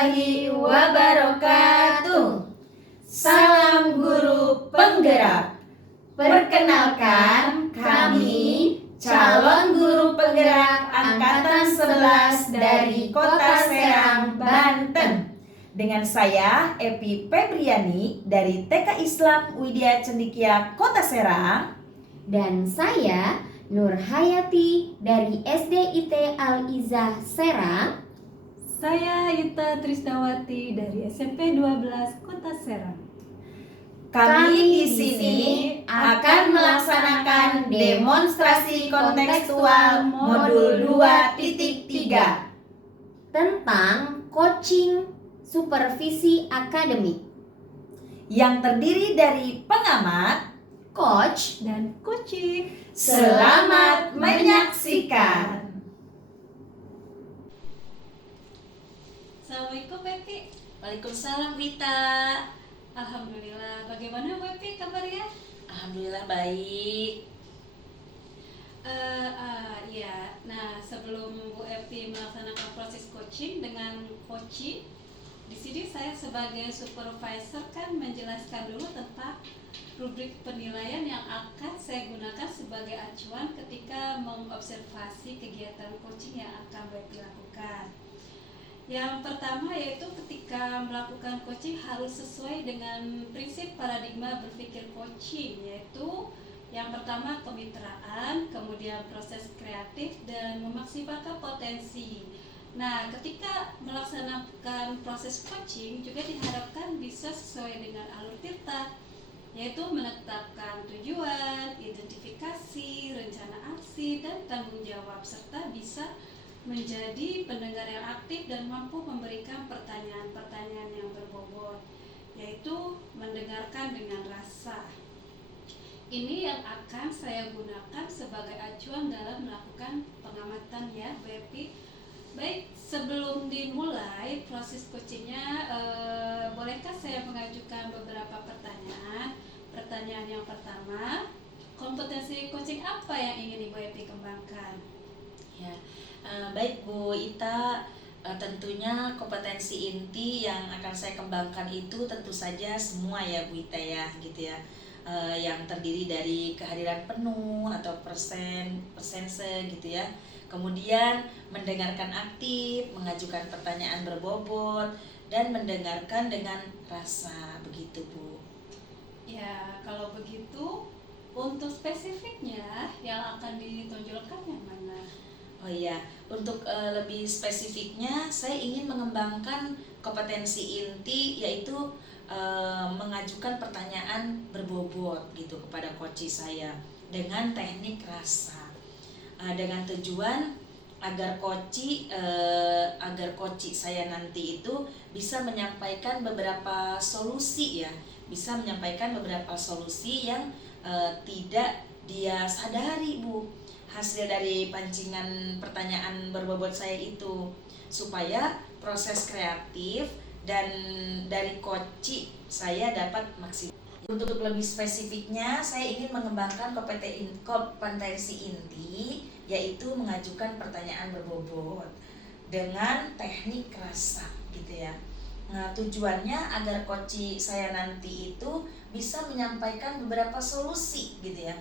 warahmatullahi wabarakatuh. Salam guru penggerak. Perkenalkan, kami calon guru penggerak angkatan 11 dari Kota Serang, Banten. Dengan saya Epi Febriani dari TK Islam Widya Cendikia Kota Serang. Dan saya Nur Hayati dari SDIT Al-Izah Serang. Saya Ita Trisnawati dari SMP 12 Kota Serang. Kami di sini akan melaksanakan demonstrasi kontekstual modul 2.3 tentang coaching supervisi akademik yang terdiri dari pengamat, coach, Dan coaching. Selamat menyaksikan. Assalamualaikum Wepi. Waalaikumsalam Wita. Alhamdulillah. Bagaimana Wepi kabarnya? Alhamdulillah baik. Ya. Nah, sebelum Bu Epi melaksanakan proses coaching dengan coaching, di sini saya sebagai supervisor kan menjelaskan dulu tentang rubrik penilaian yang akan saya gunakan sebagai acuan ketika mengobservasi kegiatan coaching yang akan Bu Epi lakukan. Yang pertama yaitu ketika melakukan coaching harus sesuai dengan prinsip paradigma berpikir coaching, yaitu yang pertama kemitraan, kemudian proses kreatif, dan memaksimalkan potensi. Nah, ketika melaksanakan proses coaching juga diharapkan bisa sesuai dengan alur tirta, yaitu menetapkan tujuan, identifikasi, rencana aksi, dan tanggung jawab, serta bisa menjadi pendengar yang aktif dan mampu memberikan pertanyaan-pertanyaan yang berbobot, yaitu mendengarkan dengan rasa. Ini yang akan saya gunakan sebagai acuan dalam melakukan pengamatan ya, Bu Epi. Baik, sebelum dimulai proses coachingnya, bolehkah saya mengajukan beberapa pertanyaan? Pertanyaan yang pertama, kompetensi coaching apa yang ingin Ibu Epi kembangkan? Ya, baik Bu Ita. Tentunya kompetensi inti yang akan saya kembangkan itu tentu saja semua ya Bu Ita ya, gitu ya. Yang terdiri dari kehadiran penuh atau persentase gitu ya. Kemudian mendengarkan aktif, mengajukan pertanyaan berbobot, dan mendengarkan dengan rasa, begitu Bu. Ya, kalau begitu untuk spesifiknya yang akan ditonjolkan yang mana? Oh iya, untuk lebih spesifiknya saya ingin mengembangkan kompetensi inti, yaitu mengajukan pertanyaan berbobot gitu kepada coach saya dengan teknik rasa, dengan tujuan agar coach saya nanti itu bisa menyampaikan beberapa solusi ya, bisa menyampaikan beberapa solusi yang tidak dia sadari Bu, hasil dari pancingan pertanyaan berbobot saya itu, supaya proses kreatif dan dari coach saya dapat maksimal. Untuk lebih spesifiknya, saya ingin mengembangkan kompetensi inti, yaitu mengajukan pertanyaan berbobot dengan teknik rasa, gitu ya. Nah, tujuannya agar coach saya nanti itu bisa menyampaikan beberapa solusi, gitu ya,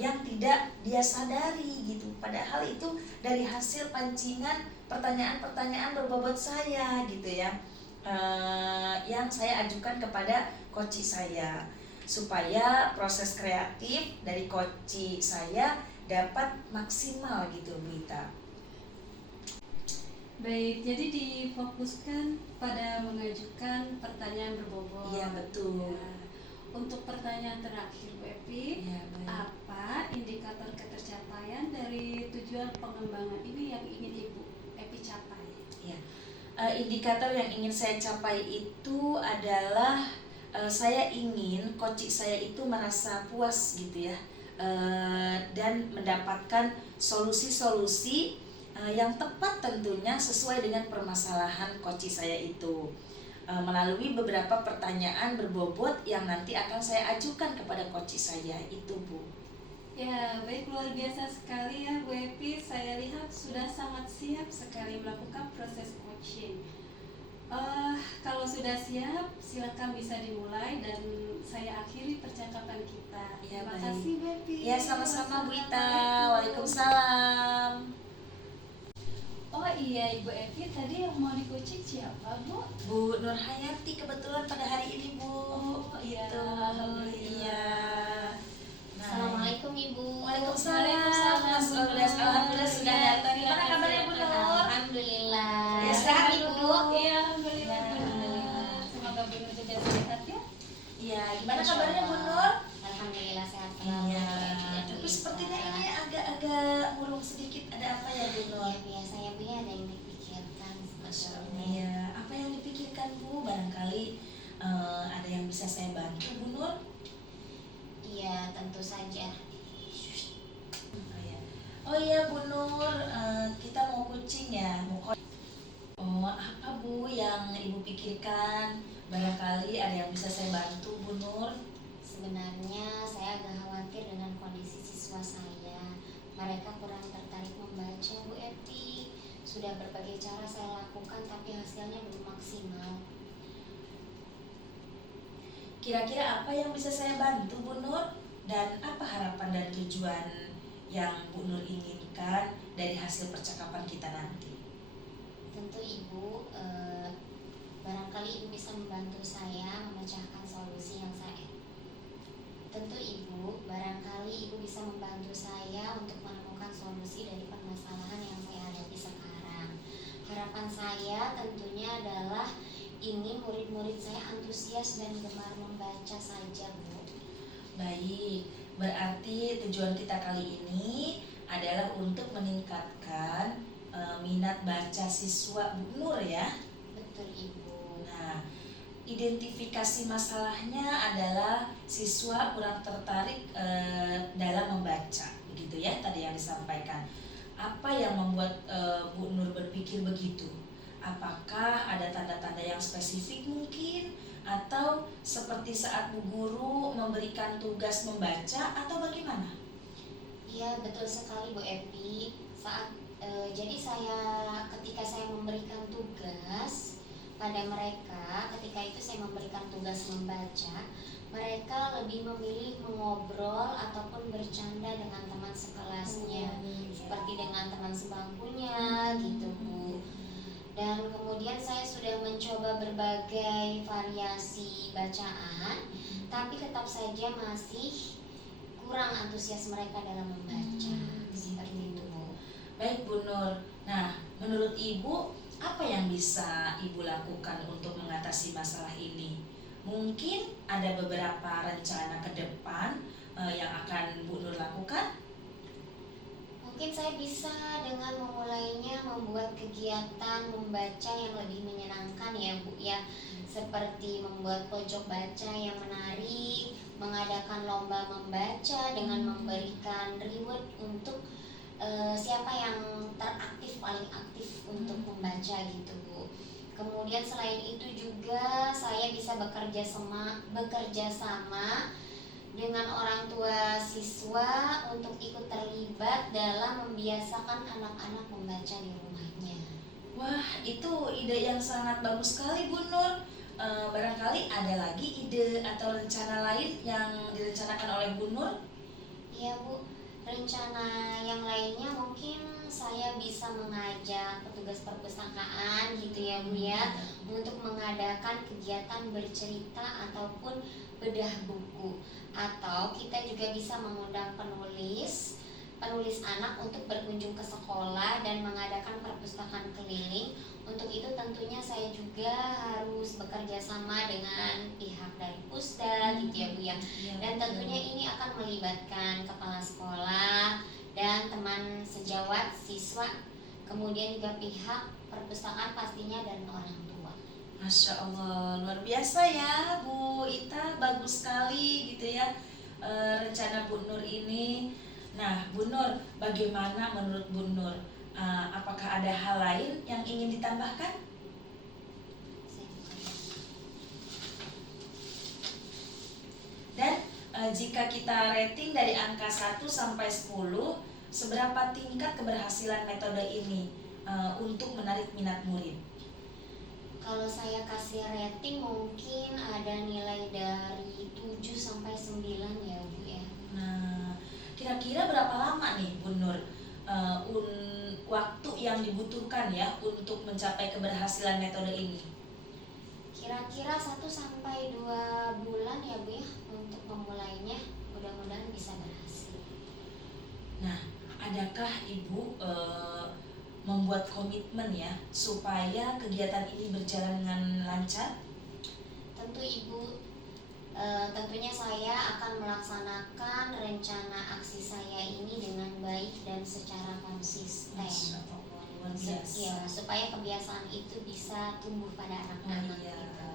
yang tidak dia sadari gitu. Padahal itu dari hasil pancingan pertanyaan-pertanyaan berbobot saya, gitu ya. Yang saya ajukan kepada coach saya, supaya proses kreatif dari coach saya dapat maksimal gitu Bu Ita. Baik, jadi difokuskan pada mengajukan pertanyaan berbobot. Iya betul. Ya. Untuk pertanyaan terakhir Bu Epi, Ya, apa indikator ketercapaian dari tujuan pengembangan ini yang ingin Ibu Epi capai? Ya. Indikator yang ingin saya capai itu adalah saya ingin coach saya itu merasa puas gitu ya, dan mendapatkan solusi-solusi yang tepat tentunya sesuai dengan permasalahan coach saya itu, melalui beberapa pertanyaan berbobot yang nanti akan saya ajukan kepada coach saya itu Bu. Ya, baik, luar biasa sekali ya Bu Epi. Saya lihat sudah sangat siap sekali melakukan proses coaching. Kalau sudah siap, silakan bisa dimulai dan saya akhiri percakapan kita. Ya, Terima baik. kasih, Bepi. Ya, sama-sama Bu Ita. Assalamualaikum. Waalaikumsalam. Oh iya, Ibu Evi, tadi yang mau di-coaching siapa, Bu? Bu Nur Hayati kebetulan pada hari ini, Bu. Oh iya, Gitu. alhamdulillah. Iya. Nah, Assalamualaikum Ibu. Waalaikumsalam. Mas Oles, alhamdulillah sudah datang. Gimana kabarnya Bu Nur? Alhamdulillah. Ya, sehat, Ibu. Iya, alhamdulillah. Alhamdulillah. Semoga Bu Nur juga sehat ya. Iya, gimana Insya kabarnya Bu Allah. Nur? Alhamdulillah sehat selalu. Iya, Dan tapi Bu sepertinya Ita. ini agak-agak murung sedikit. Ada apa ya Bu Nur? Ya biasa ya Bu ya, ada yang dipikirkan. Masya Allah. Iya, apa yang dipikirkan Bu? Barangkali ada yang bisa saya bantu Bu Nur? Iya tentu saja. Oh iya Bu Nur, kita mau kucing ya, Oh apa Bu yang Ibu pikirkan? Barangkali ada yang bisa saya bantu Bu Nur? Sebenarnya saya agak khawatir dengan kondisi siswa saya. Mereka kurang tertarik membaca Bu Evi. Sudah berbagai cara saya lakukan tapi hasilnya belum maksimal. Kira-kira apa yang bisa saya bantu Bu Nur? Dan apa harapan dan tujuan yang Bu Nur inginkan dari hasil percakapan kita nanti? Tentu Ibu, barangkali Ibu bisa membantu saya memecahkan solusi yang saya. Tentu Ibu, barangkali Ibu bisa membantu saya untuk menemukan solusi dari permasalahan yang saya hadapi sekarang. Harapan saya tentunya adalah ingin murid-murid saya antusias dan gemar membaca saja Bu. Baik, berarti tujuan kita kali ini adalah untuk meningkatkan minat baca siswa Bu Nur ya. Betul Ibu. Nah, identifikasi masalahnya adalah siswa kurang tertarik dalam membaca, begitu ya tadi yang disampaikan. Apa yang membuat Bu Nur berpikir begitu? Apakah ada tanda-tanda yang spesifik mungkin? Atau seperti saat Bu Guru memberikan tugas membaca atau bagaimana? Iya betul sekali Bu Evi. Jadi ketika saya memberikan tugas pada mereka, ketika itu saya memberikan tugas membaca, mereka lebih memilih mengobrol ataupun bercanda dengan teman sekelasnya, seperti dengan teman sebangkunya gitu Bu. Dan kemudian saya sudah mencoba berbagai variasi bacaan, tapi tetap saja masih kurang antusias mereka dalam membaca. Seperti itu Bu. Baik Bu Nur, nah menurut Ibu apa yang bisa Ibu lakukan untuk mengatasi masalah ini? Mungkin ada beberapa rencana ke depan yang akan Bu Nur lakukan? Mungkin saya bisa dengan memulainya membuat kegiatan membaca yang lebih menyenangkan ya Bu ya. Seperti membuat pojok baca yang menarik, mengadakan lomba membaca dengan memberikan reward untuk siapa yang teraktif, paling aktif untuk membaca gitu Bu. Kemudian selain itu juga saya bisa bekerja sama dengan orang tua siswa untuk ikut terlibat dalam membiasakan anak-anak membaca di rumahnya. Wah, itu ide yang sangat bagus sekali Bu Nur. Barangkali ada lagi ide atau rencana lain yang direncanakan oleh Bu Nur? Iya Bu, rencana yang lainnya mungkin saya bisa mengajak petugas perpustakaan gitu ya Bu ya, untuk mengadakan kegiatan bercerita ataupun bedah buku. Atau kita juga bisa mengundang penulis anak untuk berkunjung ke sekolah dan mengadakan perpustakaan keliling. Untuk itu tentunya saya juga harus bekerja sama dengan pihak dari Pusda gitu ya Bu ya. Dan tentunya ini akan melibatkan kepala sekolah dan teman sejawat siswa, kemudian juga pihak perpustakaan pastinya dan orang tua. Masya Allah, luar biasa ya Bu Ita, bagus sekali gitu ya rencana Bu Nur ini. Nah Bu Nur, bagaimana menurut Bu Nur? Apakah ada hal lain yang ingin ditambahkan? Dan jika kita rating dari angka 1 sampai 10, seberapa tingkat keberhasilan metode ini untuk menarik minat murid? Kalau saya kasih rating mungkin ada nilai dari 7 sampai 9 ya Bu ya. Nah, kira-kira berapa lama nih Bu Nur waktu yang dibutuhkan ya untuk mencapai keberhasilan metode ini? Kira-kira 1 sampai 2 bulan ya Bu ya untuk memulainya. Mudah-mudahan bisa berhasil. Nah, adakah Ibu membuat komitmen ya supaya kegiatan ini berjalan dengan lancar? Tentu Ibu, tentunya saya akan melaksanakan rencana aksi saya ini dengan baik dan secara konsisten. Masya Allah, luar biasa. Ya, supaya kebiasaan itu bisa tumbuh pada anak-anak Iya. gitu.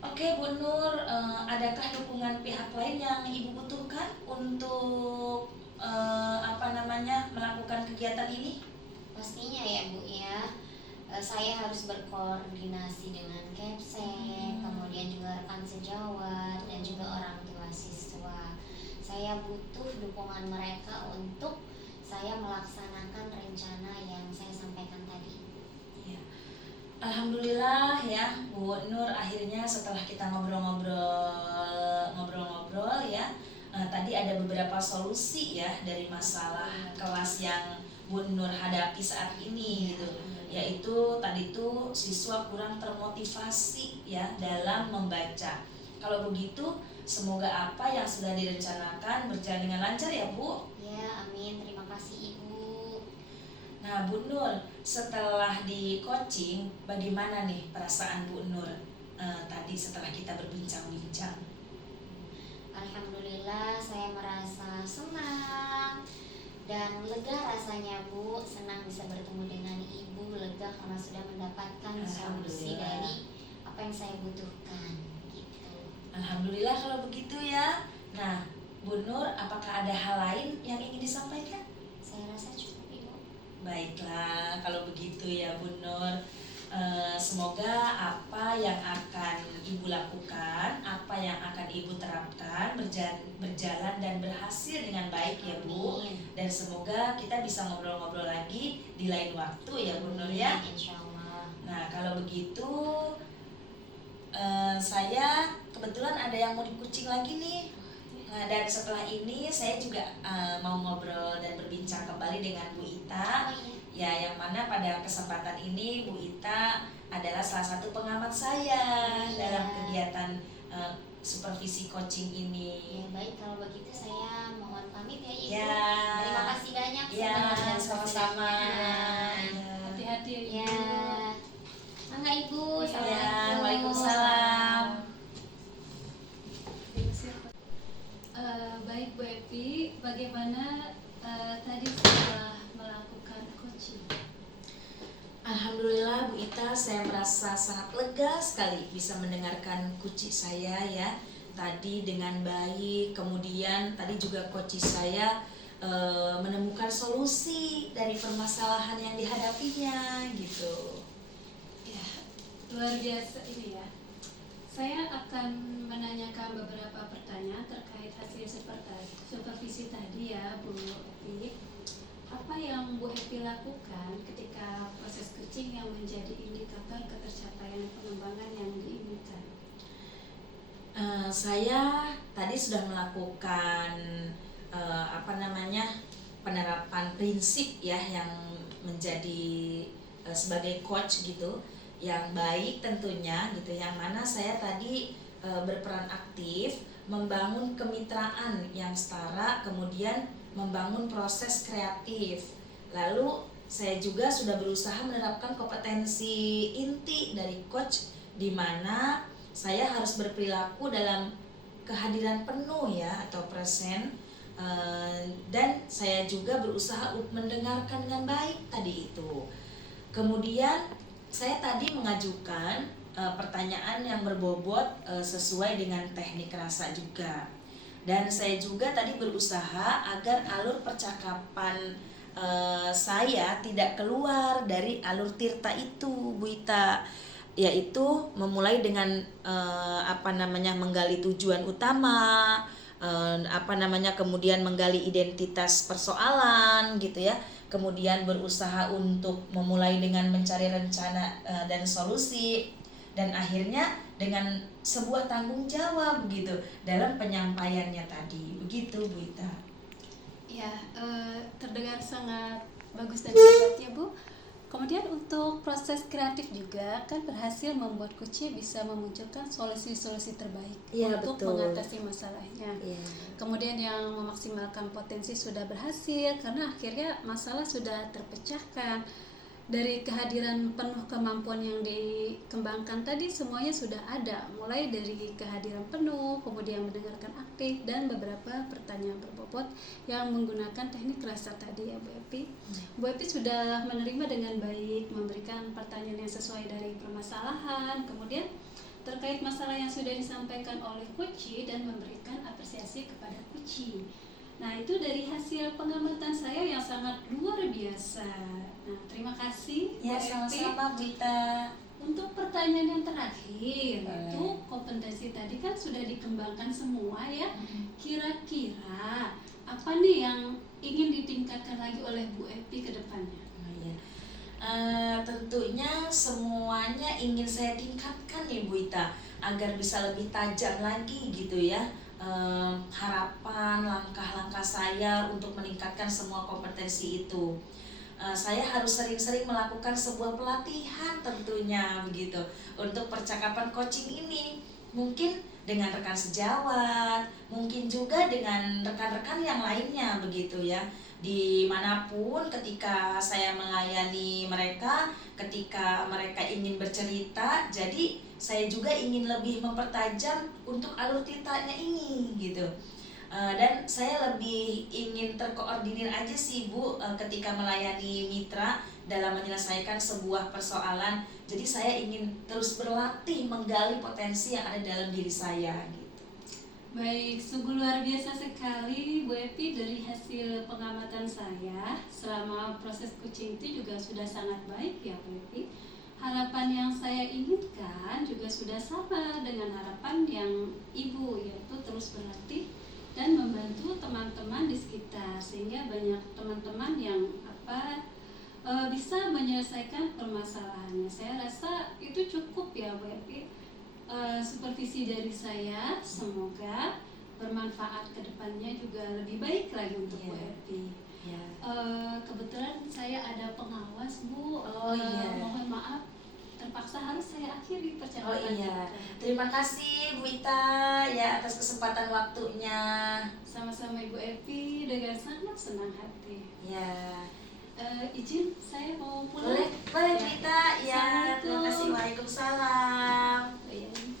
Oke Bu Nur, adakah dukungan pihak lain yang Ibu butuhkan untuk melakukan kegiatan ini? Pastinya ya Bu ya, saya harus berkoordinasi dengan Kepsek, kemudian juga rekan sejawat dan juga orang tua siswa. Saya butuh dukungan mereka untuk saya melaksanakan rencana yang saya sampaikan tadi. Iya. Alhamdulillah ya Bu Nur, akhirnya setelah kita ngobrol-ngobrol ya, tadi ada beberapa solusi ya dari masalah kelas yang Bu Nur hadapi saat ini gitu. Yaitu tadi tuh siswa kurang termotivasi ya dalam membaca. Kalau begitu, semoga apa yang sudah direncanakan berjalan dengan lancar ya Bu. Ya, amin. Terima kasih Ibu. Nah Bu Nur, setelah di coaching, bagaimana nih perasaan Bu Nur tadi setelah kita berbincang-bincang? Alhamdulillah saya merasa senang dan lega rasanya Bu. Senang bisa bertemu dengan Ibu, lega karena sudah mendapatkan solusi Alhamdulillah. dari apa yang saya butuhkan gitu. Alhamdulillah kalau begitu ya. Nah Bu Nur, apakah ada hal lain yang ingin disampaikan? Saya rasa cukup Ibu. Baiklah kalau begitu ya Bu Nur. Semoga apa yang akan Ibu lakukan, apa yang akan Ibu terapkan berjalan dan berhasil dengan baik ya Bu. Amin. Dan semoga kita bisa ngobrol-ngobrol lagi di lain waktu ya Bu Nur ya. Insya Allah. Nah kalau begitu saya kebetulan ada yang mau dikucing lagi nih. Nah, dan setelah ini saya juga mau ngobrol dan berbincang kembali dengan Bu Ita. Oh, iya. Ya, yang mana pada kesempatan ini Bu Ita adalah salah satu pengamat saya dalam kegiatan supervisi coaching ini. Ya baik, kalau begitu saya mohon pamit ya Ibu. Ya. Terima kasih banyak. Ya, sudah sama-sama. berkenan. Hati-hati ya Ibu. Ya. Mangga Ibu. Ya, Assalamualaikum. Waalaikumsalam. Baik Bu Epi, bagaimana tadi setelah melakukan coaching? Alhamdulillah Bu Ita, saya merasa sangat lega sekali bisa mendengarkan coach saya ya tadi dengan baik. Kemudian tadi juga coach saya menemukan solusi dari permasalahan yang dihadapinya gitu. Ya, luar biasa ini ya. Saya akan menanyakan beberapa pertanyaan terkait hasil supervisi tadi ya Bu Epi. Apa yang Bu Epi lakukan ketika proses coaching yang menjadi indikator ketercapaian pengembangan yang diinginkan? Saya tadi sudah melakukan penerapan prinsip ya yang menjadi sebagai coach gitu, yang baik tentunya gitu, yang mana saya tadi berperan aktif membangun kemitraan yang setara, kemudian membangun proses kreatif. Lalu saya juga sudah berusaha menerapkan kompetensi inti dari coach, di mana saya harus berperilaku dalam kehadiran penuh ya atau present, dan saya juga berusaha mendengarkan dengan baik tadi itu. Kemudian saya tadi mengajukan pertanyaan yang berbobot sesuai dengan teknik rasa juga. Dan saya juga tadi berusaha agar alur percakapan saya tidak keluar dari alur tirta itu, Bu Ita, yaitu memulai dengan menggali tujuan utama, kemudian menggali identitas persoalan gitu ya. kemudian berusaha untuk memulai dengan mencari rencana dan solusi, dan akhirnya dengan sebuah tanggung jawab begitu dalam penyampaiannya tadi. Begitu Bu Ita. Ya, terdengar sangat bagus dan hebat ya Bu. Kemudian untuk proses kreatif juga kan berhasil membuat Kuci bisa memunculkan solusi-solusi terbaik Iya, untuk betul. mengatasi masalahnya. Kemudian yang memaksimalkan potensi sudah berhasil karena akhirnya masalah sudah terpecahkan. Dari kehadiran penuh kemampuan yang dikembangkan tadi semuanya sudah ada, mulai dari kehadiran penuh, kemudian mendengarkan aktif, dan beberapa pertanyaan berbobot yang menggunakan teknik rasa tadi ya Bu Epi. Bu Epi sudah menerima dengan baik, memberikan pertanyaan yang sesuai dari permasalahan, kemudian terkait masalah yang sudah disampaikan oleh Kuci dan memberikan apresiasi kepada Kuci. Nah, itu dari hasil pengamatan saya yang sangat luar biasa. Nah, terima kasih Ya, Bu Epi. sama-sama Bu Ita. Untuk pertanyaan yang terakhir, Boleh. itu kompetensi tadi kan sudah dikembangkan semua ya. Kira-kira apa nih yang ingin ditingkatkan lagi oleh Bu Epi ke depannya? Oh, iya. Tentunya semuanya ingin saya tingkatkan nih Bu Ita, agar bisa lebih tajam lagi gitu ya. Harapan, langkah-langkah saya untuk meningkatkan semua kompetensi itu. Saya harus sering-sering melakukan sebuah pelatihan tentunya begitu untuk percakapan coaching ini, mungkin dengan rekan sejawat, mungkin juga dengan rekan-rekan yang lainnya begitu ya. Dimanapun ketika saya melayani mereka, ketika mereka ingin bercerita, jadi saya juga ingin lebih mempertajam untuk alur ceritanya ini gitu. Dan saya lebih ingin terkoordinir aja sih Bu, ketika melayani mitra dalam menyelesaikan sebuah persoalan. Jadi saya ingin terus berlatih menggali potensi yang ada dalam diri saya gitu. Baik, sungguh luar biasa sekali Bu Epi. Dari hasil pengamatan saya selama proses coaching itu juga sudah sangat baik ya Bu Epi. Harapan yang saya inginkan juga sudah sama dengan harapan yang Ibu, yaitu terus berlatih dan membantu teman-teman di sekitar sehingga banyak teman-teman yang bisa menyelesaikan permasalahannya. Saya rasa itu cukup ya Bu Epi. Supervisi dari saya semoga bermanfaat ke depannya juga lebih baik lagi untuk Bu Epi. Kebetulan saya ada pengawas Bu. Mohon maaf terpaksa harus saya akhiri percakapan kita. Terima kasih Bu Ita ya atas kesempatan waktunya. Sama-sama Ibu Epi, dengan sangat senang hati. Ya. Izin saya mau pulang. Boleh Bu Ita. Ya, terima kasih. Waalaikumsalam.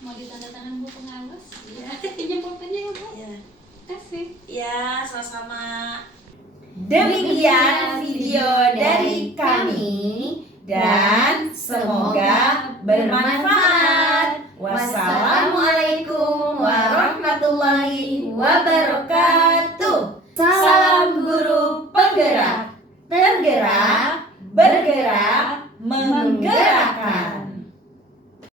Mau ditandatangan Bu pengawas? Iya. Pinjam pulpennya ya Bu. Ya. Kasih. Ya, sama-sama. Demikian video dari kami dan semoga bermanfaat.